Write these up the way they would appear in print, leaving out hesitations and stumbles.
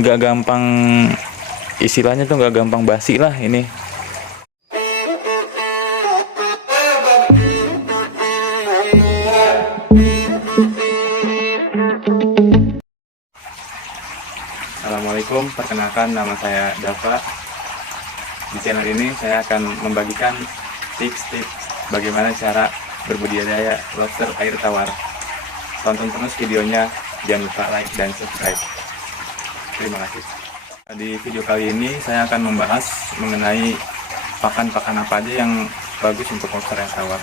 nggak gampang, istilahnya tuh nggak gampang basi lah ini. Assalamualaikum, perkenalkan nama saya Dava. Di channel ini saya akan membagikan tips-tips bagaimana cara berbudidaya lobster air tawar. Tonton terus videonya, jangan lupa like dan subscribe. Terima kasih. Di video kali ini saya akan membahas mengenai pakan-pakan apa aja yang bagus untuk lobster air tawar.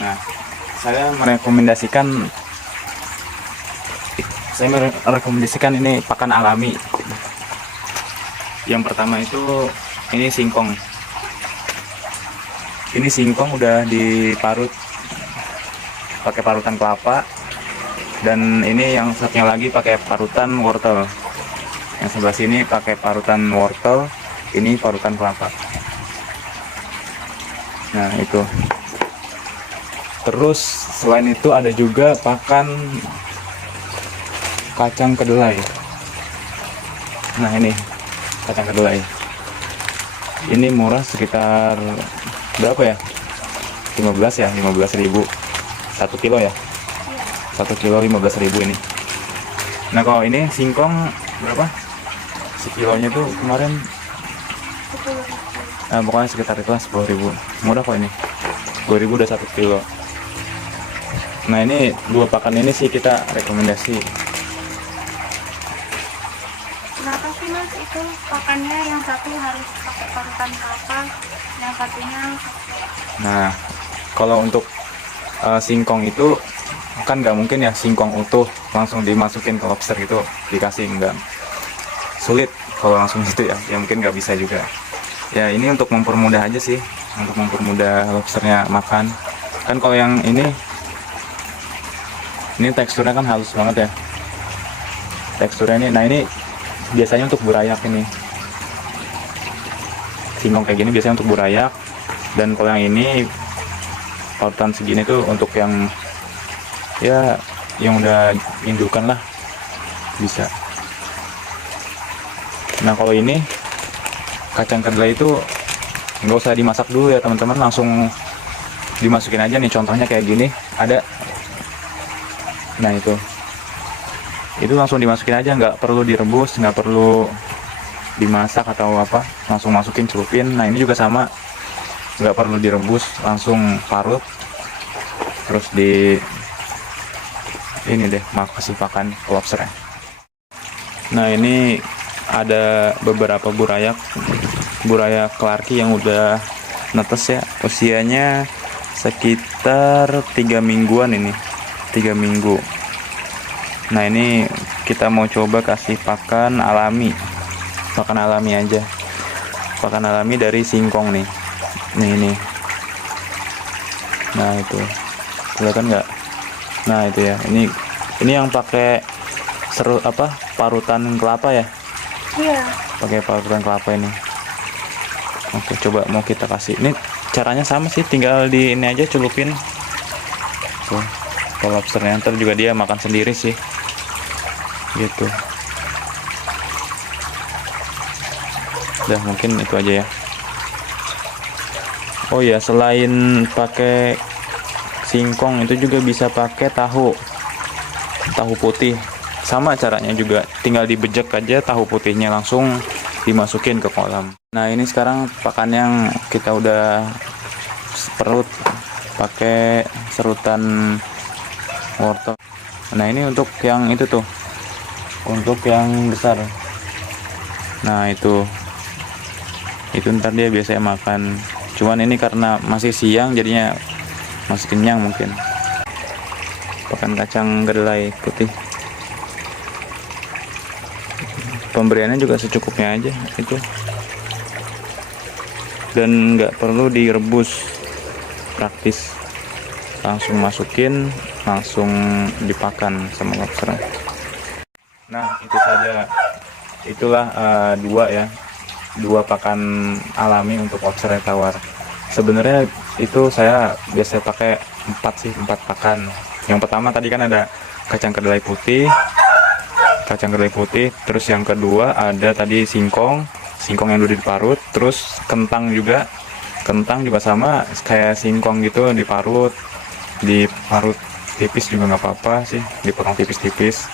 Nah, saya merekomendasikan ini pakan alami. Yang pertama itu ini singkong. Ini singkong udah diparut pakai parutan kelapa, dan ini yang satunya lagi pakai parutan wortel. Yang sebelah sini pakai parutan wortel, ini parutan kelapa. Nah, itu. Terus selain itu ada juga pakan kacang kedelai. Nah, ini kacang kedelai. Ini murah, sekitar berapa ya? 15.000 1 kilo ya. 1 kilo 15.000 ini. Nah, kalau ini singkong berapa? Sekilonya tuh kemarin pokoknya sekitar itu 10.000. Murah kok ini. 10.000 udah 1 kilo. Nah, ini dua pakan ini sih kita rekomendasi. Kenapa sih Mas itu pakannya yang satu harus pakai parutan kelapa, yang satunya? Nah, kalau untuk singkong itu kan nggak mungkin ya singkong utuh langsung dimasukin ke lobster itu dikasih, enggak, sulit kalau langsung gitu ya mungkin nggak bisa juga ya. Ini untuk mempermudah aja sih, untuk mempermudah lobsternya makan. Kan kalau yang ini teksturnya kan halus banget ya teksturnya ini. Nah, ini biasanya untuk burayak, ini singkong kayak gini biasanya untuk burayak. Dan kalau yang ini parutan segini tuh untuk yang ya yang udah indukan lah, bisa. Nah, kalau ini kacang kedelai itu nggak usah dimasak dulu ya teman-teman, langsung dimasukin aja nih. Contohnya kayak gini ada. Nah, itu langsung dimasukin aja, nggak perlu direbus, nggak perlu dimasak atau apa, langsung masukin, celupin. Nah, ini juga sama, nggak perlu direbus, langsung parut, terus ini deh kasih pakan lobsternya. Nah, ini ada beberapa burayak Clarky yang udah netes ya, usianya sekitar 3 mingguan ini, 3 minggu. Nah, ini kita mau coba kasih pakan alami aja, pakan alami dari singkong nih. Ini. Nah, itu kelihatan nggak? Nah, itu ya. Ini yang pakai parutan kelapa ya? Iya. Pakai parutan kelapa ini. Oke, coba mau kita kasih. Ini caranya sama sih, tinggal di ini aja, celupin. Tuh, kalau lobsternya ntar juga dia makan sendiri sih. Gitu. Udah, mungkin itu aja ya. Oh ya, selain pakai singkong itu juga bisa pakai tahu putih. Sama caranya juga, tinggal dibejek aja tahu putihnya, langsung dimasukin ke kolam. Nah, ini sekarang pakan yang kita udah perut pakai serutan wortel. Nah, ini untuk yang itu tuh, untuk yang besar. Nah, itu ntar dia biasanya makan. Cuman ini karena masih siang jadinya masih kenyang mungkin. Pakan kacang kedelai putih. Pemberiannya juga secukupnya aja itu. Dan nggak perlu direbus, praktis. Langsung masukin, langsung dipakan sama lobster. Nah, itu saja. Itulah dua pakan alami untuk lobster air tawar. Sebenarnya itu saya biasa pakai 4 pakan. Yang pertama tadi kan ada kacang kedelai putih, kacang kedelai putih. Terus yang kedua ada tadi singkong yang udah diparut. Terus kentang juga sama kayak singkong gitu, diparut tipis juga nggak apa-apa sih, dipotong tipis-tipis.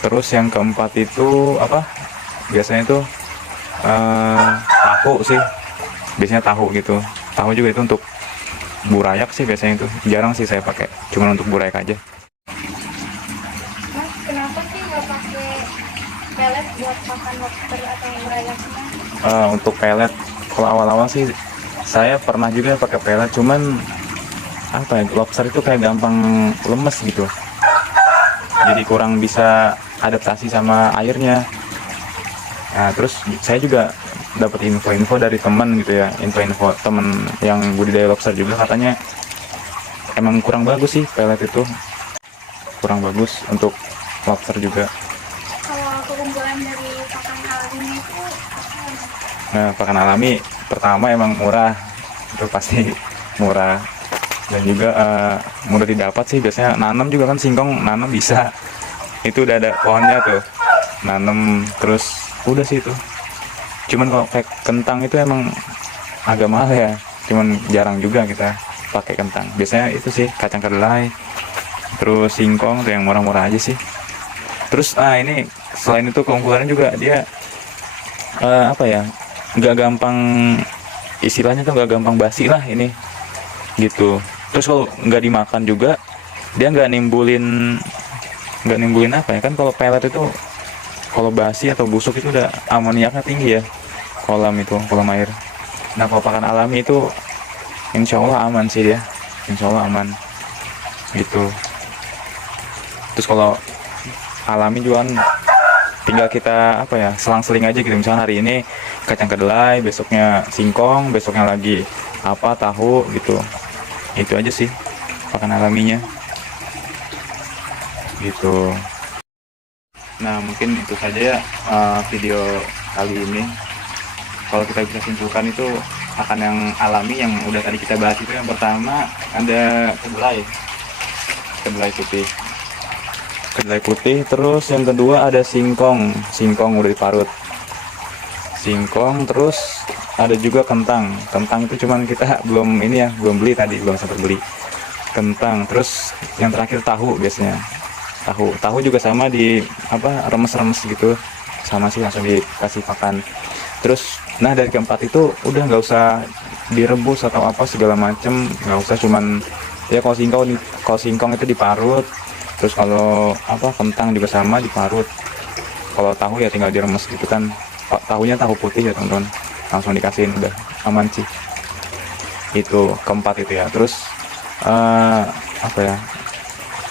Terus yang keempat itu apa, biasanya itu tahu sih, biasanya tahu gitu. Tahu juga itu untuk burayak sih biasanya, itu jarang sih saya pakai, cuma untuk burayak aja. Mas, kenapa sih nggak pakai pelet buat makan lobster atau berayaknya? Untuk pelet, kalau awal-awal sih saya pernah juga pakai pelet, cuman apa ya, lobster itu kayak gampang lemes gitu, jadi kurang bisa adaptasi sama airnya. Nah, terus saya juga dapat info-info dari teman gitu ya, info-info teman yang budidaya lobster juga, katanya emang kurang bagus sih pelet itu, kurang bagus untuk lobster juga. Kalau keunggulan dari pakan alami itu apa ya, Mas? Nah, pakan alami pertama emang murah, itu pasti murah, dan juga mudah didapat sih. Biasanya nanam juga kan, singkong nanam bisa, itu udah ada pohonnya tuh, nanam terus udah sih itu. Cuman kalau kayak kentang itu emang agak mahal ya, cuman jarang juga kita pakai kentang. Biasanya itu sih kacang kedelai, terus singkong tuh yang murah-murah aja sih. Terus ini selain itu keunggulannya juga dia apa ya, nggak gampang, istilahnya tuh nggak gampang basi lah ini gitu. Terus kalau nggak dimakan juga dia nggak nimbulin apa ya, kan kalau pelet itu kalau basi atau busuk itu udah amoniaknya tinggi ya, kolam air. Nah, kalau pakan alami itu insya Allah aman sih dia, insya Allah aman gitu. Terus kalau alami juga kan tinggal kita apa ya, selang-seling aja gitu. Misalnya hari ini kacang kedelai, besoknya singkong, besoknya lagi apa, tahu gitu. Itu aja sih pakan alaminya gitu. Nah, mungkin itu saja ya video kali ini. Kalau kita bisa simpulkan itu akan yang alami yang udah tadi kita bahas itu, yang pertama ada kedelai putih, terus yang kedua ada singkong udah diparut, terus ada juga kentang itu cuman kita belum beli tadi, belum sempat beli kentang. Terus yang terakhir tahu, biasanya tahu juga sama, di apa, remes-remes gitu, sama sih, langsung dikasih pakan. Terus nah, dari keempat itu udah nggak usah direbus atau apa segala macem, nggak usah, cuman ya kalau singkong itu diparut. Terus kalau apa, kentang juga sama diparut. Kalau tahu ya tinggal diremes gitu kan. Tahunya tahu putih ya teman-teman, langsung dikasihin, udah aman sih. Itu keempat itu ya. Terus apa ya,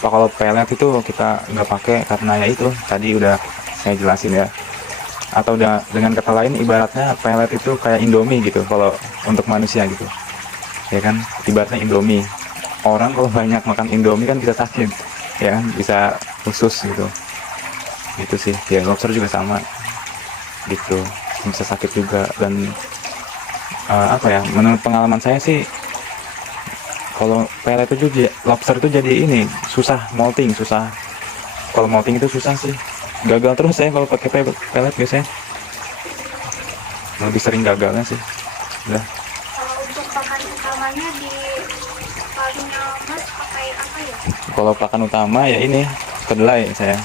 kalau pelet itu kita nggak pakai karena ya itu tadi udah saya jelasin ya. Atau dengan kata lain, ibaratnya pelet itu kayak Indomie gitu kalau untuk manusia gitu ya kan, ibaratnya Indomie. Orang kalau banyak makan Indomie kan bisa sakit ya kan, bisa usus gitu. Itu sih ya, lobster juga sama gitu, bisa sakit juga. Dan apa ya, menurut pengalaman saya sih, kalau pelet itu lobster itu jadi ini susah molting, kalau molting itu susah sih, gagal terus saya kalau pakai pelet biasanya, lebih sering gagalnya sih. Udah. Kalau untuk pakan utamanya di palingnya Mas pakai apa ya? Kalau pakan utama ya ini kedelai saya.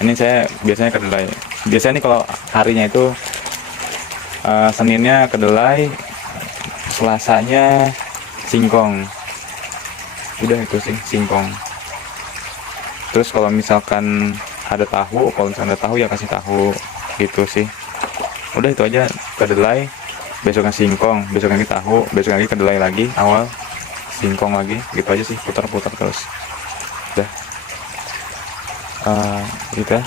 Ini saya biasanya kedelai. Biasanya nih kalau harinya itu Seninnya kedelai, Selasanya singkong. Udah itu sih, singkong. Terus kalau misalkan ada tahu ya kasih tahu gitu sih. Udah itu aja, kedelai, besoknya singkong, besok lagi tahu, besok lagi kedelai lagi, awal singkong lagi, gitu aja sih, putar-putar terus. Udah gitu ya.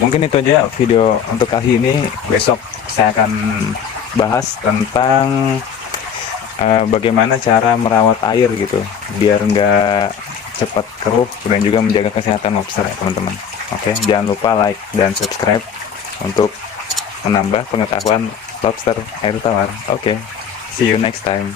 Mungkin itu aja video untuk kali ini. Besok saya akan bahas tentang bagaimana cara merawat air gitu biar nggak cepat keruh, dan juga menjaga kesehatan lobster ya teman-teman. Oke, jangan lupa like dan subscribe untuk menambah pengetahuan lobster air tawar. Oke, see you next time.